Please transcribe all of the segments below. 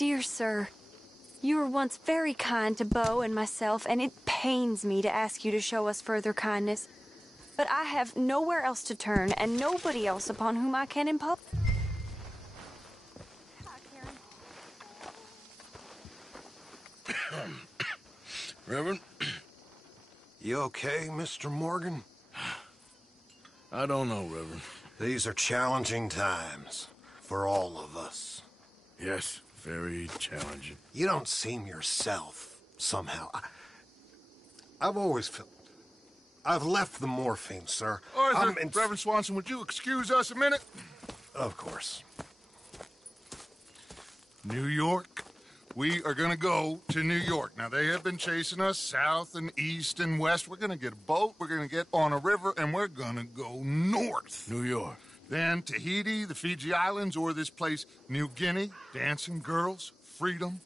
Dear sir, you were once very kind to Beau and myself, and it pains me to ask you to show us further kindness. But I have nowhere else to turn, and nobody else upon whom I can impose. Reverend? You okay, Mr. Morgan? I don't know, Reverend. These are challenging times for all of us. Yes, very challenging. You don't seem yourself, somehow. I've always felt... I've left the morphine, sir. Arthur, Reverend Swanson, would you excuse us a minute? Of course. New York. We are gonna go to New York. Now, they have been chasing us south and east and west. We're gonna get a boat, we're gonna get on a river, and we're gonna go north. New York. Then Tahiti, the Fiji Islands, or this place, New Guinea, dancing girls, freedom.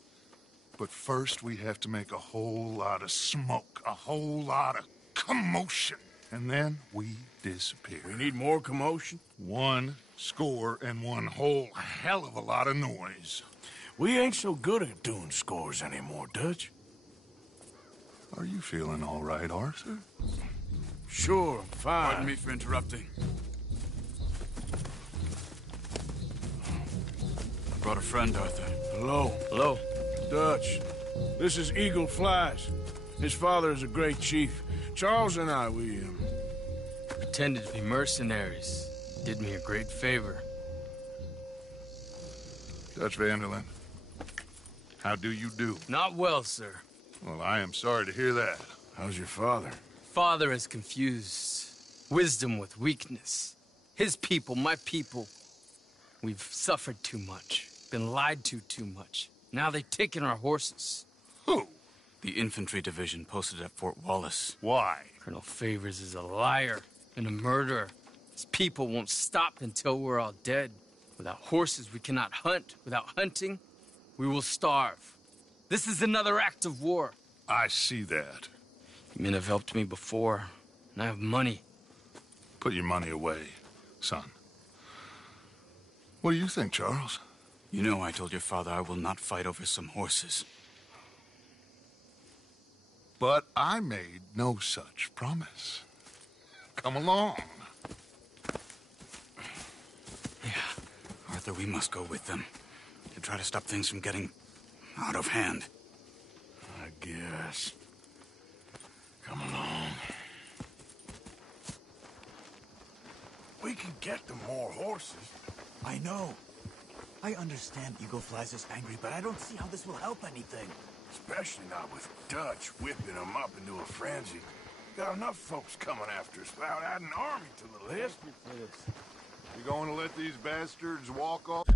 But first, we have to make a whole lot of smoke, a whole lot of commotion. And then we disappear. We need more commotion? 1 score and 1 whole hell of a lot of noise. We ain't so good at doing scores anymore, Dutch. Are you feeling all right, Arthur? Sure, I'm fine. Pardon me for interrupting. I brought a friend, Arthur. Hello. Hello. Dutch. This is Eagle Flies. His father is a great chief. Charles and I, we Pretended to be mercenaries. Did me a great favor. Dutch Vanderlyn, how do you do? Not well, sir. Well, I am sorry to hear that. How's your father? Father has confused wisdom with weakness. His people, my people. We've suffered too much. Been lied to too much. Now they've taken our horses. Who? The infantry division posted at Fort Wallace. Why? Colonel Favors is a liar and a murderer. His people won't stop until we're all dead. Without horses, we cannot hunt. Without hunting, we will starve. This is another act of war. I see that. Men have helped me before, and I have money. Put your money away, son. What do you think, Charles? You know I told your father I will not fight over some horses. But I made no such promise. Come along. Yeah, Arthur, we must go with them to try to stop things from getting out of hand. I guess. Come along. We can get them more horses. I know. I understand Eagle Flies is angry, but I don't see how this will help anything. Especially not with Dutch whipping them up into a frenzy. Got enough folks coming after us without adding an army to the list. You going to let these bastards walk off?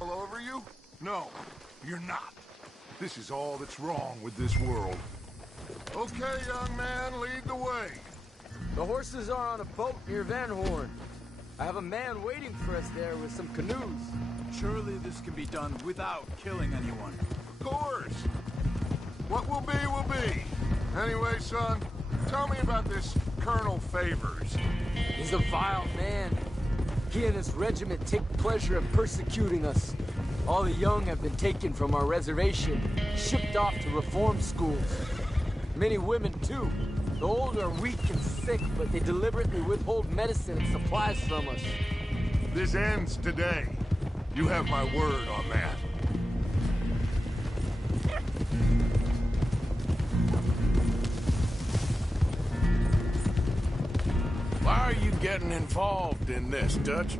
All over you? No, you're not. This is all that's wrong with this world. Okay, young man, lead the way. The horses are on a boat near Van Horn. I have a man waiting for us there with some canoes. Surely this can be done without killing anyone. Of course. What will be, will be. Anyway, son, tell me about this Colonel Favors? He's a vile man. He and his regiment take pleasure in persecuting us. All the young have been taken from our reservation, shipped off to reform schools. Many women, too. The old are weak and sick, but they deliberately withhold medicine and supplies from us. This ends today. You have my word on that. Why are you getting involved in this, Dutch?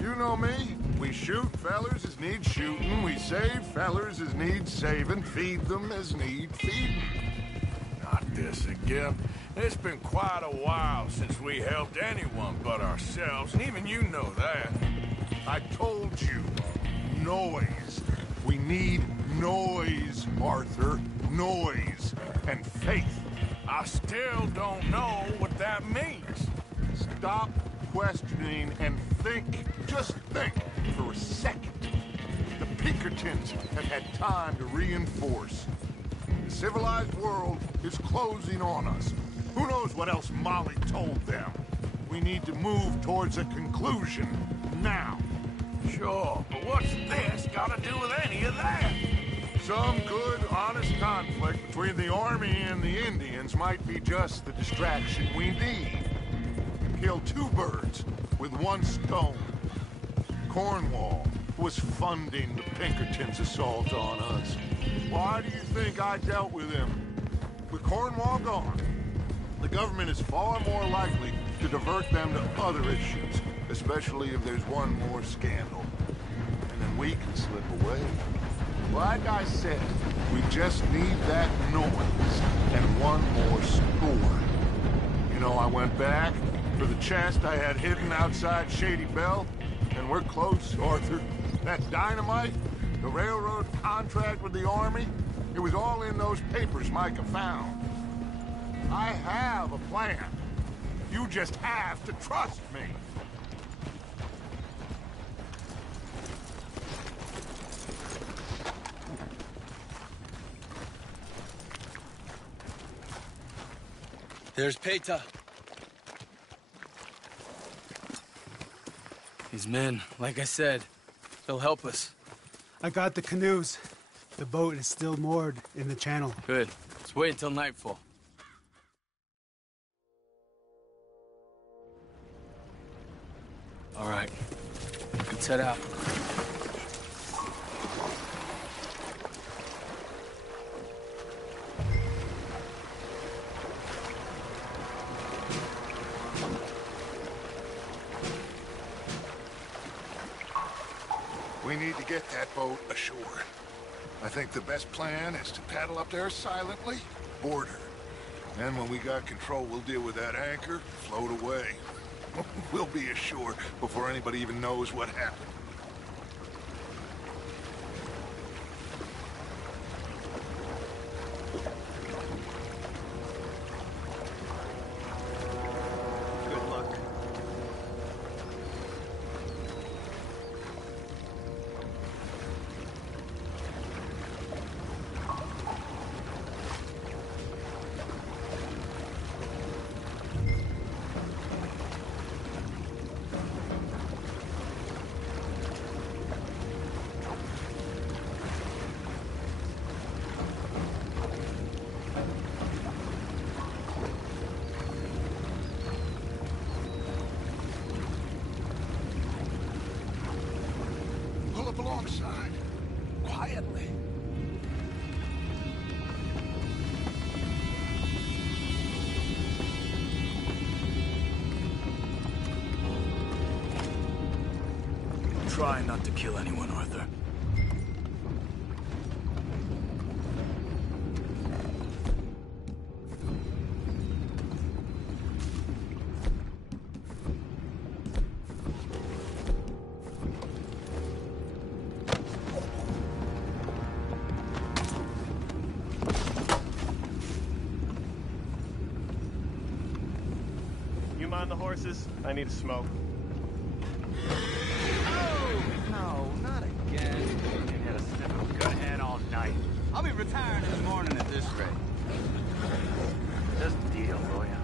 You know me. We shoot fellers as need shooting. We save fellers as need saving. Feed them as need feeding. Not this again. It's been quite a while since we helped anyone but ourselves, and even you know that. I told you. Noise. We need noise, Arthur. Noise. And faith. I still don't know what that means. Stop questioning and think. Just think for a second. The Pinkertons have had time to reinforce. The civilized world is closing on us. Who knows what else Molly told them? We need to move towards a conclusion now. Sure, but what's this got to do with any of that? Some good, honest conflict between the army and the Indians might be just the distraction we need. Kill two birds with one stone. Cornwall was funding the Pinkertons' assault on us. Why do you think I dealt with him? With Cornwall gone, the government is far more likely to divert them to other issues, especially if there's one more scandal. And then we can slip away. Like I said, we just need that noise and one more score. You know, I went back for the chest I had hidden outside Shady Belle, and we're close, Arthur. That dynamite, the railroad contract with the army, it was all in those papers Micah found. I have a plan. You just have to trust me. There's Peta. These men, like I said, they'll help us. I got the canoes. The boat is still moored in the channel. Good. Let's wait until nightfall. All right. Let's head out. We need to get that boat ashore. I think the best plan is to paddle up there silently, board her. Then when we got control, we'll deal with that anchor, float away. We'll be ashore before anybody even knows what happened. Good luck. Pull up alongside, quietly. Try not to kill anyone, Arthur. You mind the horses? I need a smoke. No, not again. You had a sniff of good head all night. I'll be retiring in the morning at this rate. Just a deal, will ya?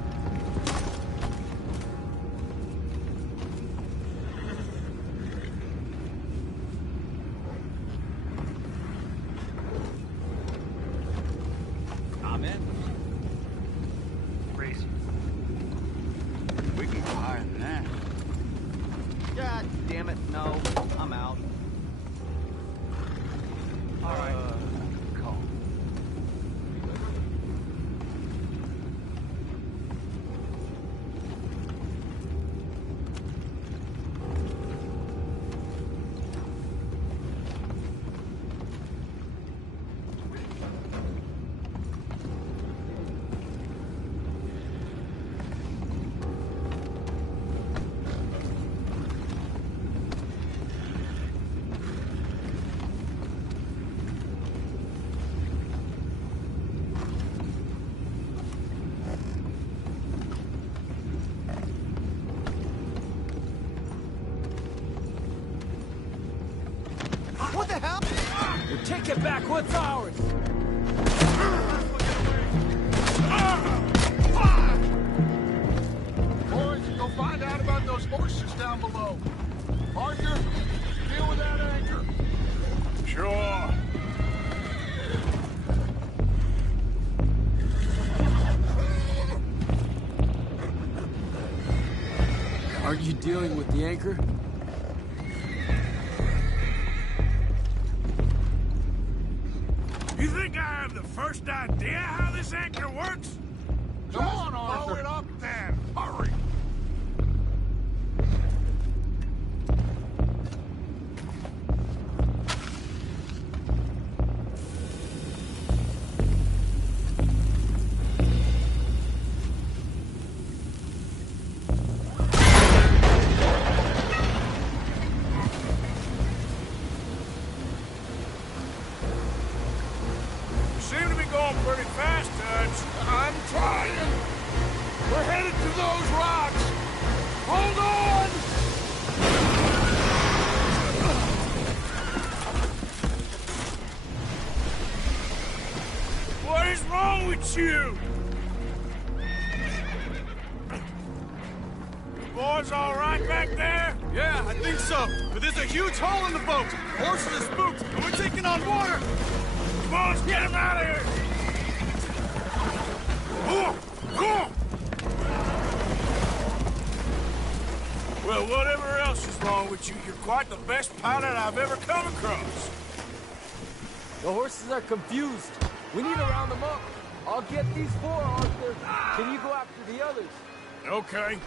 What the hell? We'll take it back. What's ours? Boys, go find out about those horses down below. Arthur, deal with that anchor. Sure. Aren't you dealing with the anchor? You think I have the first idea how this anchor works? Come on, Arthur. Blow it up then. Hurry. You seem to be going pretty fast, Dutch. I'm trying. We're headed to those rocks. Hold on! What is wrong with you? The boys all right back there? Yeah, I think so. But there's a huge hole in the boat. Horses are spooked, and we're taking on water. Come on, get him out of here! Well, whatever else is wrong with you, you're quite the best pilot I've ever come across. The horses are confused. We need to round them up. I'll get these four, Arthur. Can you go after the others? Okay.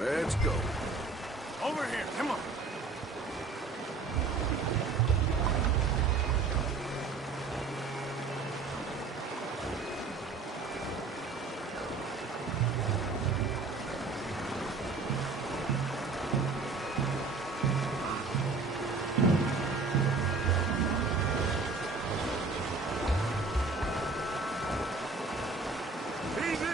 Let's go. Over here, come on. Easy.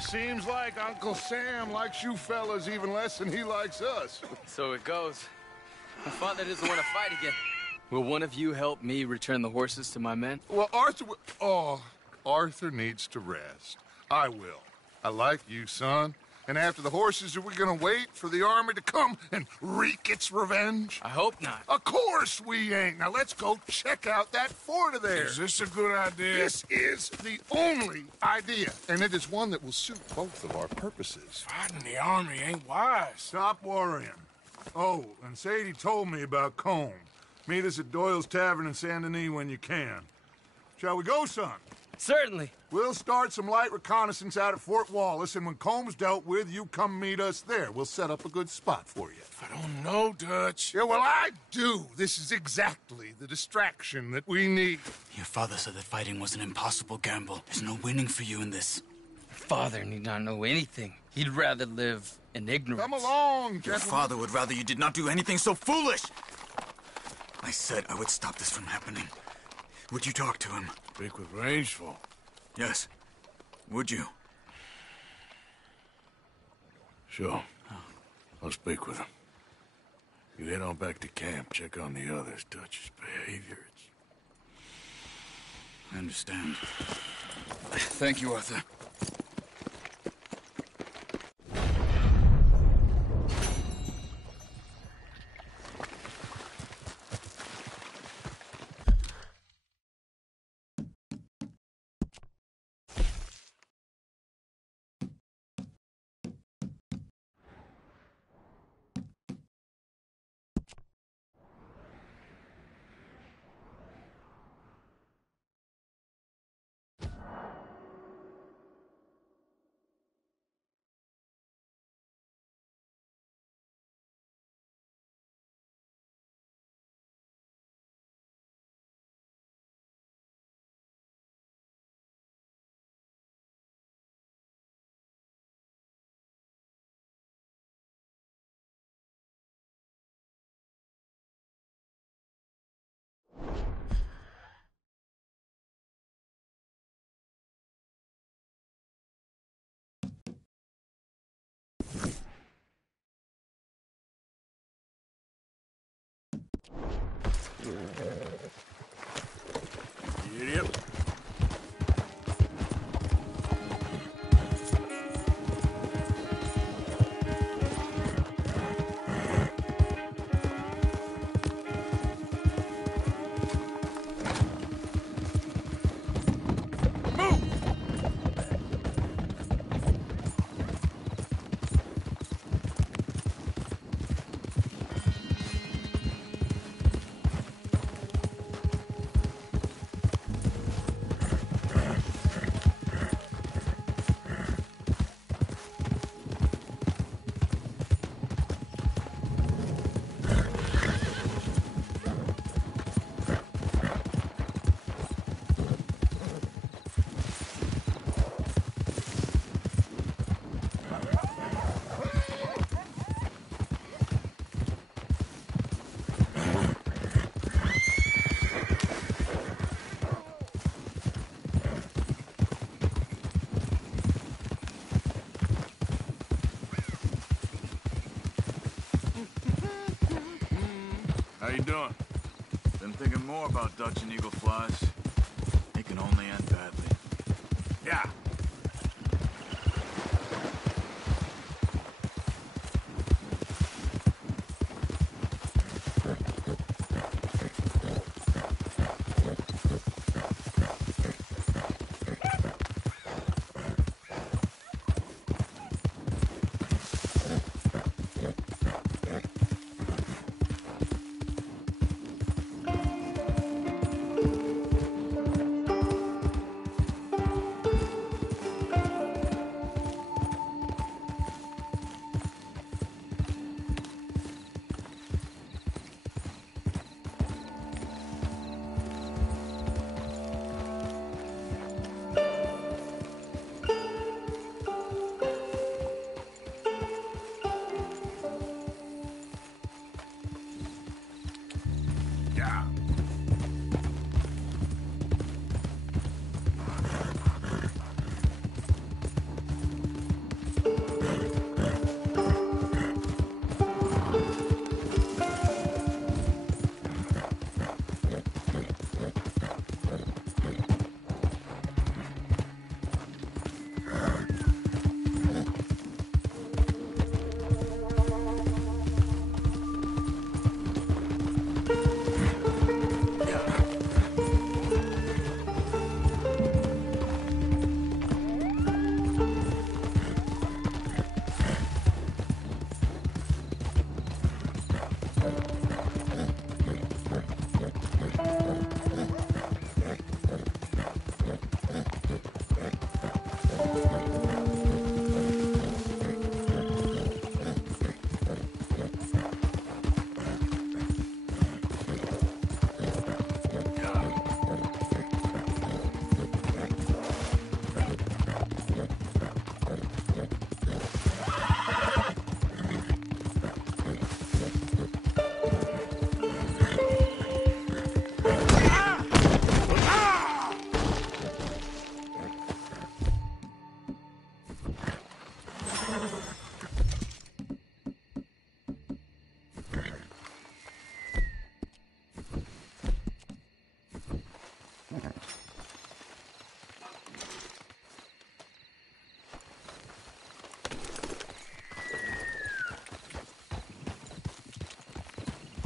Seems like Uncle Sam likes you fellas even less than he likes us. So it goes. My father doesn't want to fight again. Will one of you help me return the horses to my men? Well, Arthur needs to rest. I will. I like you, son. And after the horses, are we gonna wait for the army to come and wreak its revenge? I hope not. Of course we ain't. Now let's go check out that fort of theirs. Is this a good idea? This is the only idea, and it is one that will suit both of our purposes. Fighting the army ain't wise. Stop worrying. Oh, and Sadie told me about Combe. Meet us at Doyle's Tavern in Saint Denis when you can. Shall we go, son? Certainly. We'll start some light reconnaissance out at Fort Wallace, and when Combs dealt with, you come meet us there. We'll set up a good spot for you. I don't know, Dutch. Yeah, well, I do. This is exactly the distraction that we need. Your father said that fighting was an impossible gamble. There's no winning for you in this. Father need not know anything. He'd rather live in ignorance. Come along, Your gentlemen. father would rather you did not do anything so foolish. I said I would stop this from happening. Would you talk to him? Speak with Rangeful. Yes. Would you? Sure. I'll speak with him. You head on back to camp, check on the others. Dutch's behavior, I understand. Thank you, Arthur. Idiot. How you doing? Been thinking more about Dutch and Eagle flies. It can only end badly. Yeah. Yeah.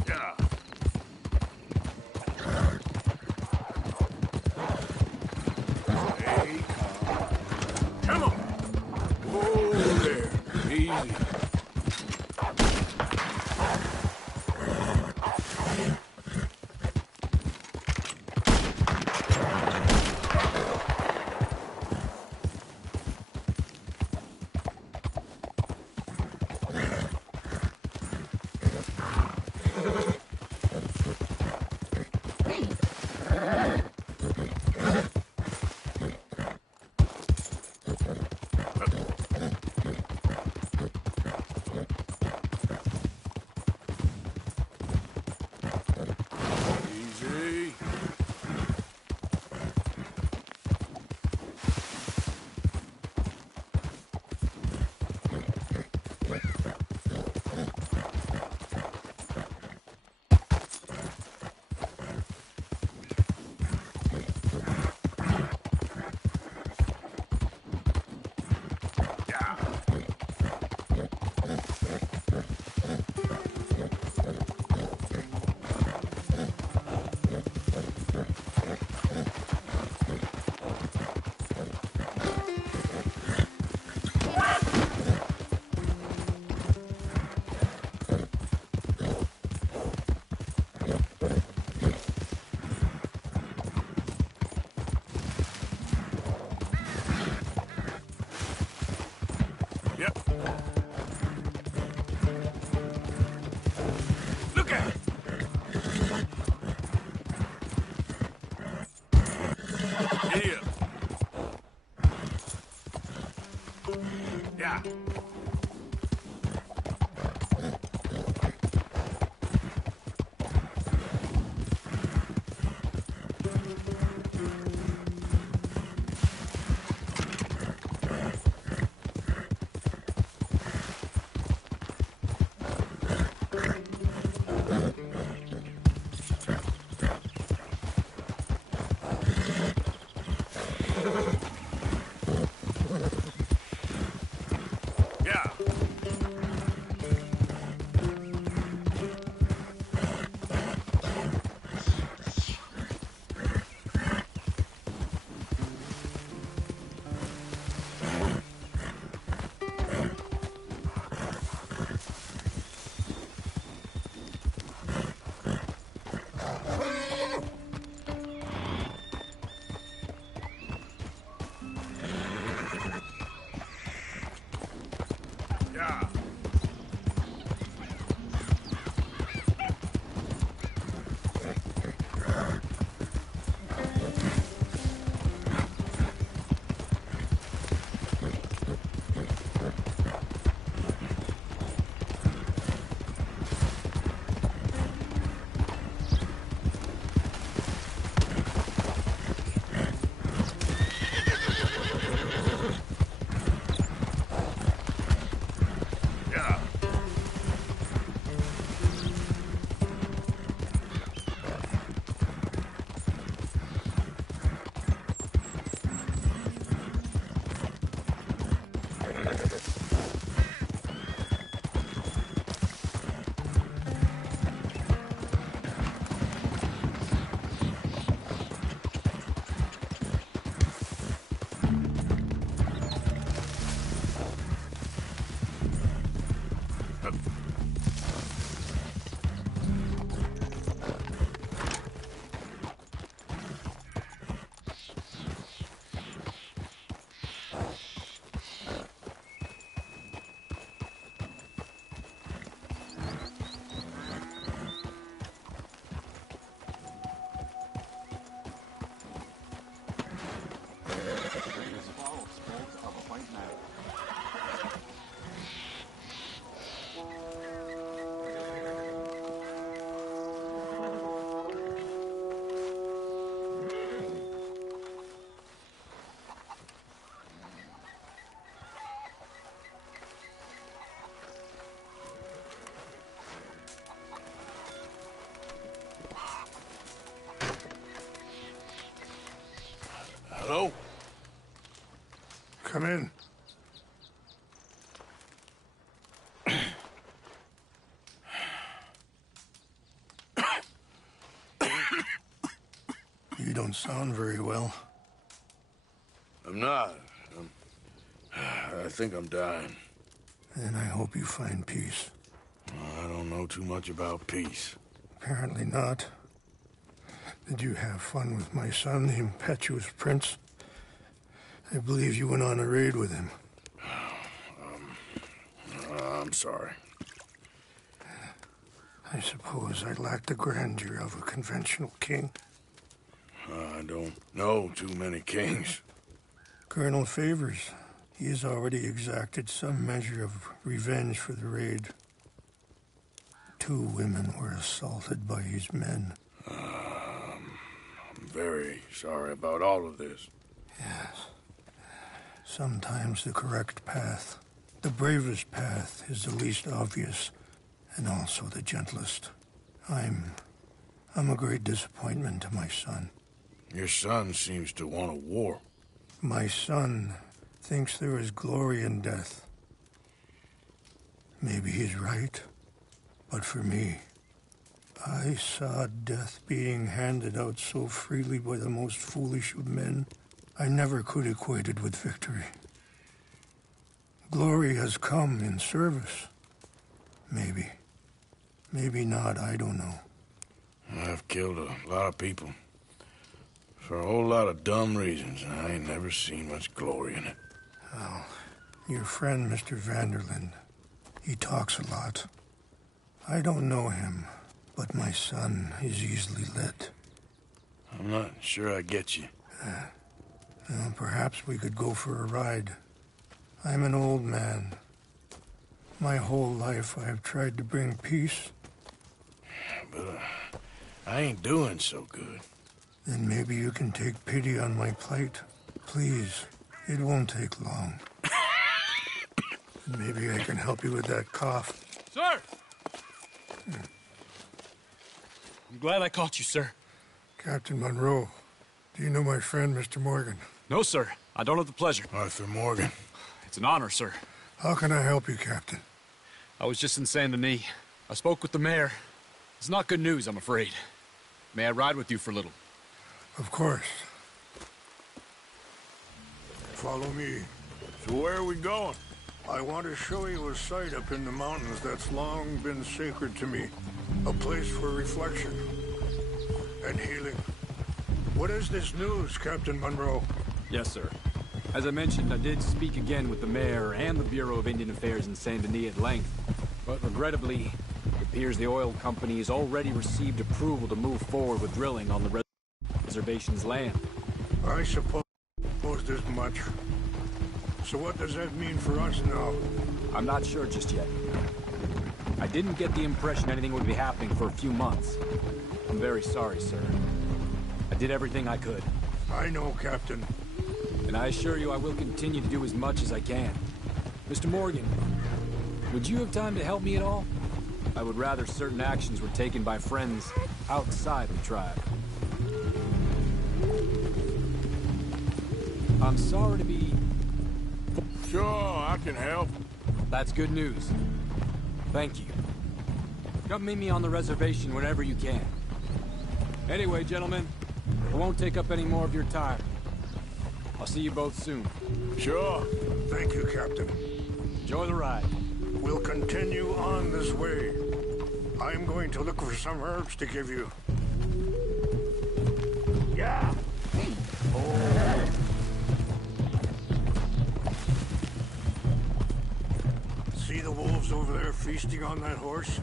Yeah. Hey, come on. Whoa there. Easy. Yeah. Yeah. Yeah. Yeah. Hello? Come in. You don't sound very well. I'm not. I think I'm dying. And I hope you find peace. I don't know too much about peace. Apparently not. Did you have fun with my son, the impetuous prince? I believe you went on a raid with him. I'm sorry. I suppose I lacked the grandeur of a conventional king. I don't know too many kings. Colonel Favors, he has already exacted some measure of revenge for the raid. 2 women were assaulted by his men. I'm very sorry about all of this. Yes. Sometimes the correct path, the bravest path, is the least obvious, and also the gentlest. I'm a great disappointment to my son. Your son seems to want a war. My son thinks there is glory in death. Maybe he's right, but for me, I saw death being handed out so freely by the most foolish of men. I never could equate it with victory. Glory has come in service. Maybe. Maybe not, I don't know. I've killed a lot of people. For a whole lot of dumb reasons, and I ain't never seen much glory in it. Well, your friend, Mr. Vanderlyn, he talks a lot. I don't know him, but my son is easily led. I'm not sure I get you. Well, perhaps we could go for a ride. I'm an old man. My whole life I have tried to bring peace. But I ain't doing so good. Then maybe you can take pity on my plight. Please, it won't take long. Maybe I can help you with that cough. Sir! I'm glad I caught you, sir. Captain Monroe, do you know my friend, Mr. Morgan? No, sir. I don't have the pleasure. Arthur Morgan. It's an honor, sir. How can I help you, Captain? I was just in Saint Denis. I spoke with the mayor. It's not good news, I'm afraid. May I ride with you for a little? Of course. Follow me. So where are we going? I want to show you a site up in the mountains that's long been sacred to me. A place for reflection and healing. What is this news, Captain Monroe? Yes, sir. As I mentioned, I did speak again with the mayor and the Bureau of Indian Affairs in Saint Denis at length. But regrettably, it appears the oil company has already received approval to move forward with drilling on the reservation's land. I suppose as much. So what does that mean for us now? I'm not sure just yet. I didn't get the impression anything would be happening for a few months. I'm very sorry, sir. I did everything I could. I know, Captain. And I assure you I will continue to do as much as I can. Mr. Morgan, would you have time to help me at all? I would rather certain actions were taken by friends outside the tribe. I'm sorry to be... Sure, I can help. That's good news. Thank you. Come meet me on the reservation whenever you can. Anyway, gentlemen, I won't take up any more of your time. I'll see you both soon. Sure. Thank you, Captain. Enjoy the ride. We'll continue on this way. I'm going to look for some herbs to give you. Yeah. Oh. See the wolves over there feasting on that horse?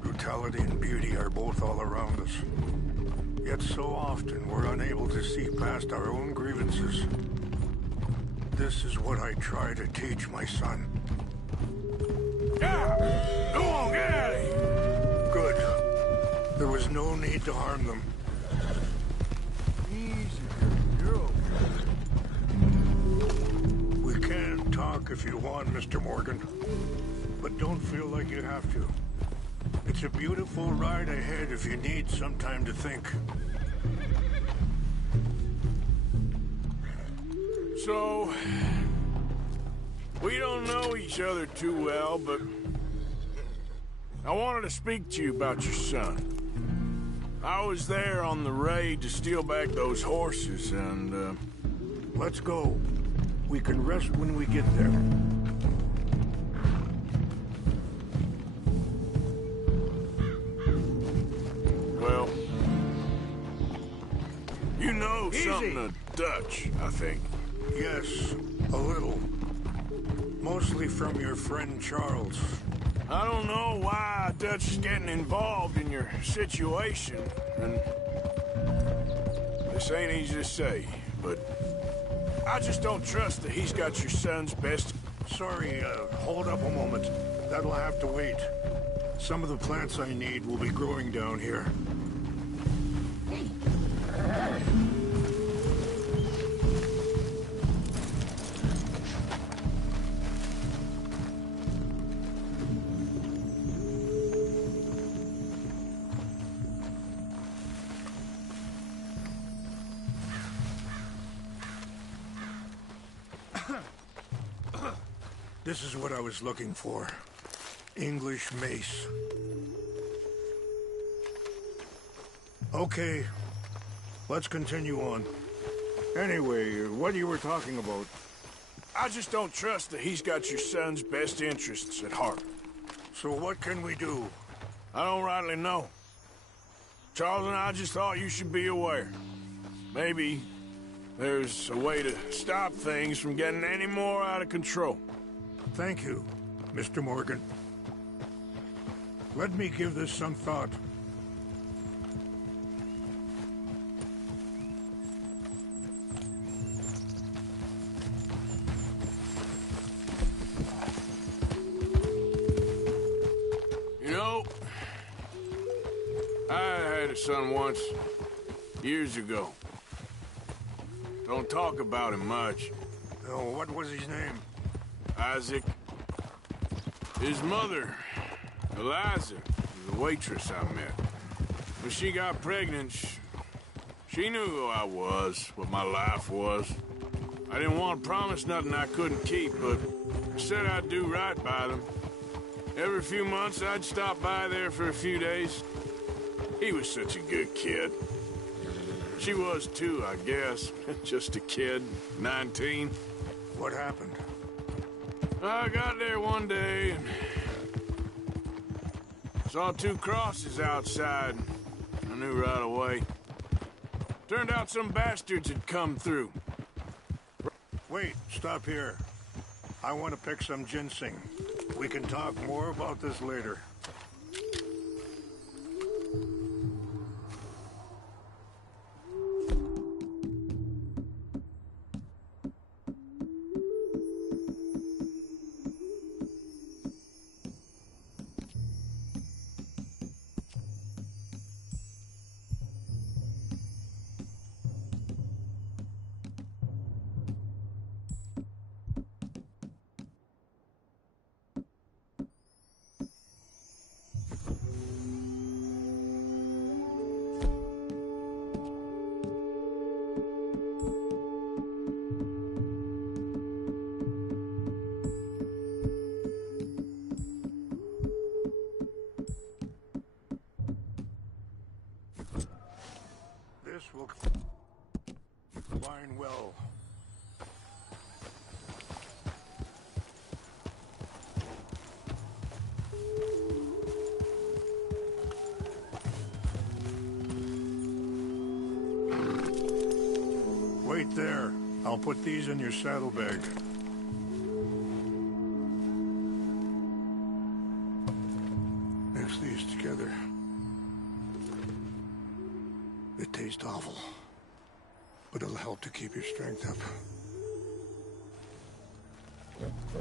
Brutality and beauty are both all around us. Yet so often we're unable to see past our own grievances. This is what I try to teach my son. Yeah! Go on, get out of here! Good. There was no need to harm them. Easy, you're okay. We can talk if you want, Mr. Morgan. But don't feel like you have to. It's a beautiful ride ahead if you need some time to think. So, we don't know each other too well, but I wanted to speak to you about your son. I was there on the raid to steal back those horses, and, Let's go. We can rest when we get there. well, you know something of Dutch, I think. Yes, a little. Mostly from your friend Charles. I don't know why Dutch is getting involved in your situation, and this ain't easy to say, but I just don't trust that he's got your son's best... Sorry, hold up a moment. That'll have to wait. Some of the plants I need will be growing down here. This is what I was looking for. English mace. Okay, let's continue on. Anyway, what you were talking about? I just don't trust that he's got your son's best interests at heart. So what can we do? I don't rightly know. Charles and I just thought you should be aware. Maybe there's a way to stop things from getting any more out of control. Thank you, Mr. Morgan. Let me give this some thought. had a son once, years ago. Don't talk about him much. Oh, what was his name? Isaac. His mother, Eliza, was a waitress I met. When she got pregnant, she knew who I was, what my life was. I didn't want to promise nothing I couldn't keep, but I said I'd do right by them. Every few months, I'd stop by there for a few days. He was such a good kid. She was too, I guess. Just a kid, 19. What happened? I got there one day and saw two crosses outside. I knew right away. Turned out some bastards had come through. Wait, stop here. I want to pick some ginseng. We can talk more about this later. This will combine well. Wait there. I'll put these in your saddlebag. Mix these together. It tastes awful, but it'll help to keep your strength up.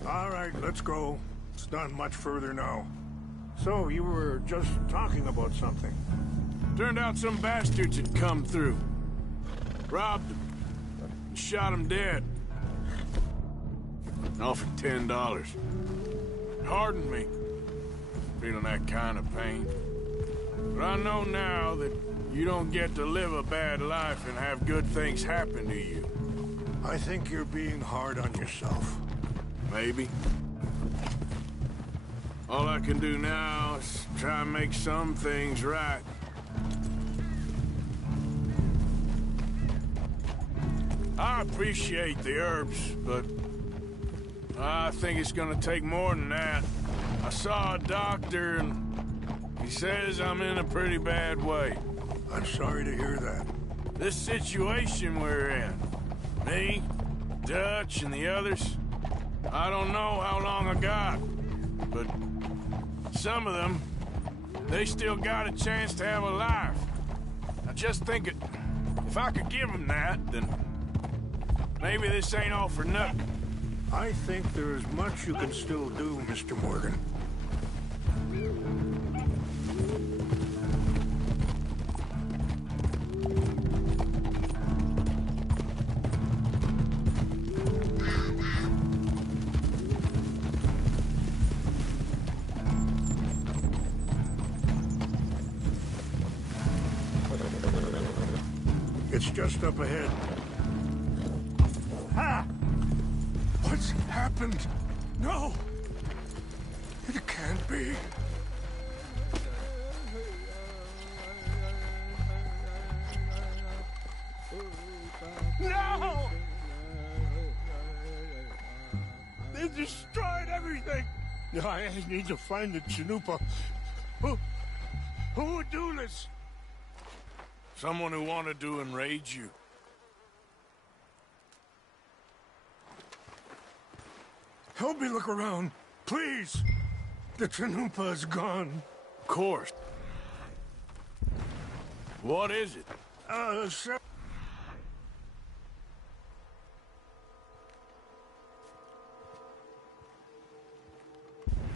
All right, let's go. It's not much further now. So, you were just talking about something. Turned out some bastards had come through. Robbed them. And shot them dead. Offered $10. It hardened me. Feeling that kind of pain. But I know now that you don't get to live a bad life and have good things happen to you. I think you're being hard on yourself. Maybe. All I can do now is try and make some things right. I appreciate the herbs, but I think it's gonna take more than that. I saw a doctor and he says I'm in a pretty bad way. I'm sorry to hear that. This situation we're in, me, Dutch, and the others, I don't know how long I got, but some of them, they still got a chance to have a life. I just think if I could give them that, then maybe this ain't all for nothing. I think there is much you can still do, Mr. Morgan. It's just up ahead. Ha! What's happened? No! It can't be. No! They destroyed everything! I need to find the Chanupa. Who would do this? Someone who wanted to enrage you. Help me look around, please. The Chanupa is gone. Of course. What is it? Sir.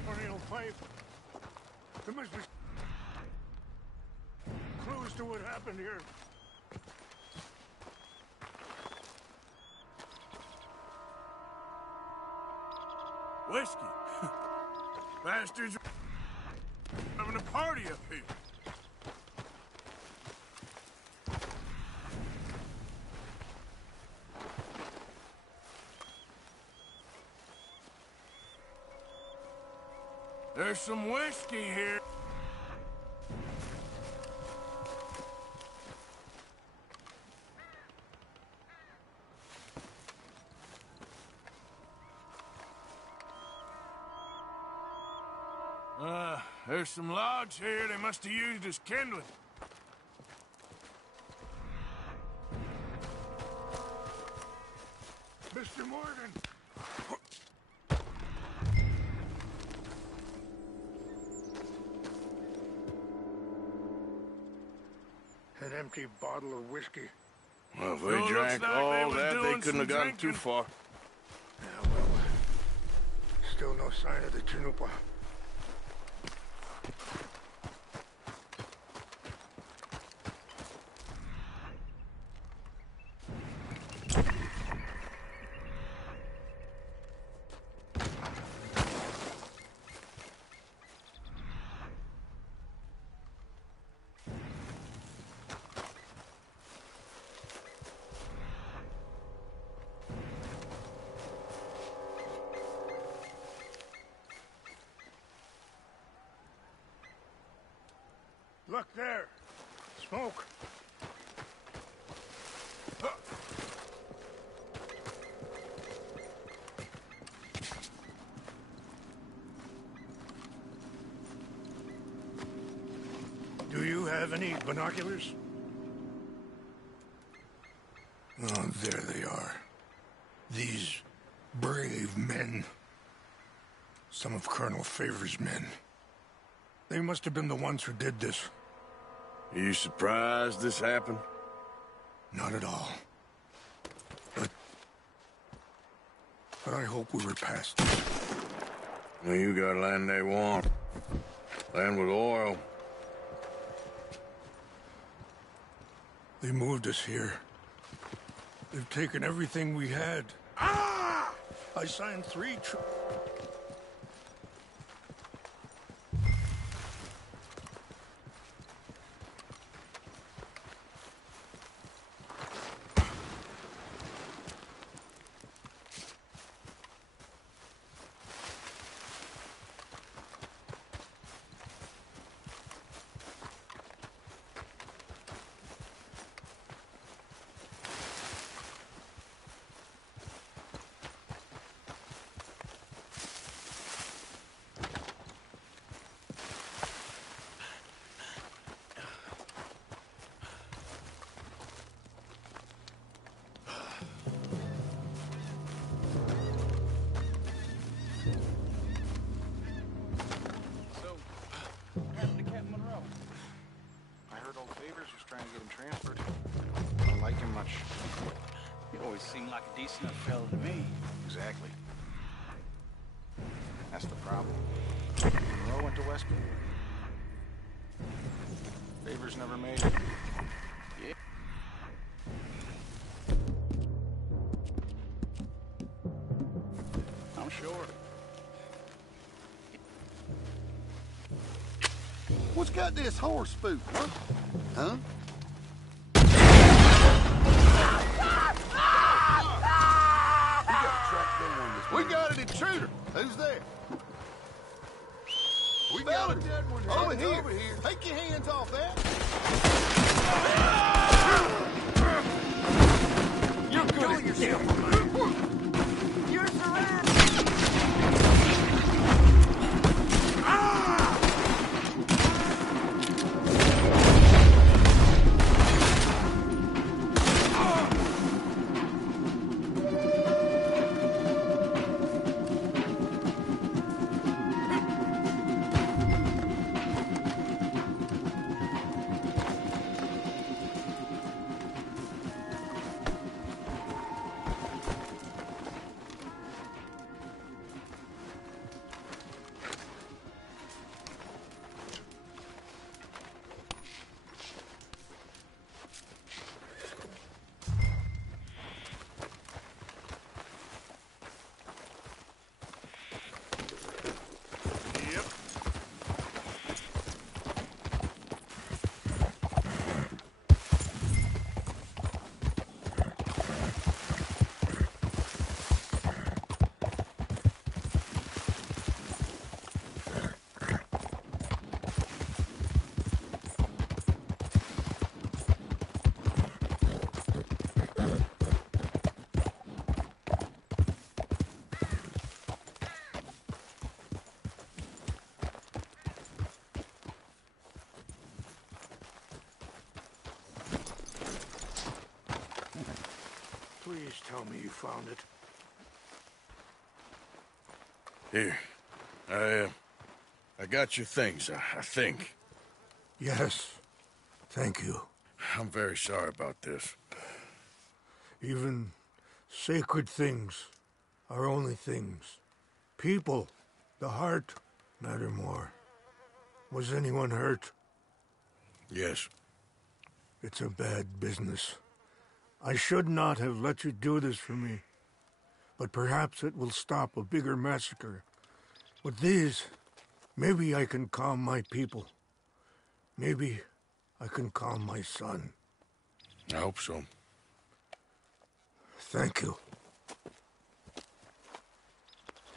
Tornado pipe. There must be clues clues to what happened here. Whiskey. Bastards are having a party up here. There's some whiskey here. There's some logs here they must have used as kindling. Mr. Morgan! An empty bottle of whiskey. Well, if they drank all that, they couldn't have gotten too far. Yeah, well, still no sign of the Chanupa. Look there. Smoke. Do you have any binoculars? Oh, there they are. These brave men. Some of Colonel Favor's men. They must have been the ones who did this. Are you surprised this happened? Not at all. But I hope we were past this. Well, you got land they want. Land with oil. They moved us here. They've taken everything we had. Ah! I signed 3 trying to get him transferred. I don't like him much. He always seemed like a decent enough fellow to me. Exactly. That's the problem. Monroe went to West Point. Favors never made it. Yeah. I'm sure. What's got this horse spook, huh? Huh? We got an intruder. Who's there? We got a dead one. Over here. Take your hands off that. You're good at yourself. You're surrounded. me you found it. Here. I got your things, I think. Yes. Thank you. I'm very sorry about this. Even sacred things are only things. People, the heart, matter more. Was anyone hurt? Yes. It's a bad business. I should not have let you do this for me. But perhaps it will stop a bigger massacre. With these, maybe I can calm my people. Maybe I can calm my son. I hope so. Thank you.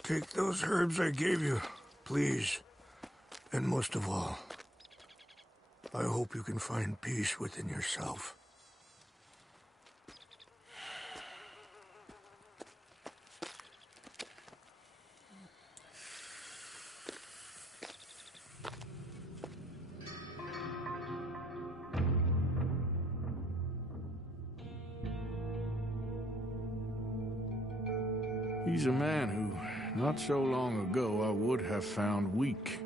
Take those herbs I gave you, please. And most of all, I hope you can find peace within yourself. He's a man who, not so long ago, I would have found weak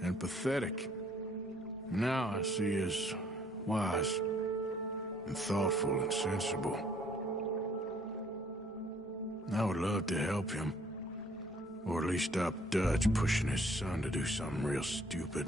and pathetic. Now I see as wise and thoughtful and sensible. I would love to help him, or at least stop Dutch pushing his son to do something real stupid.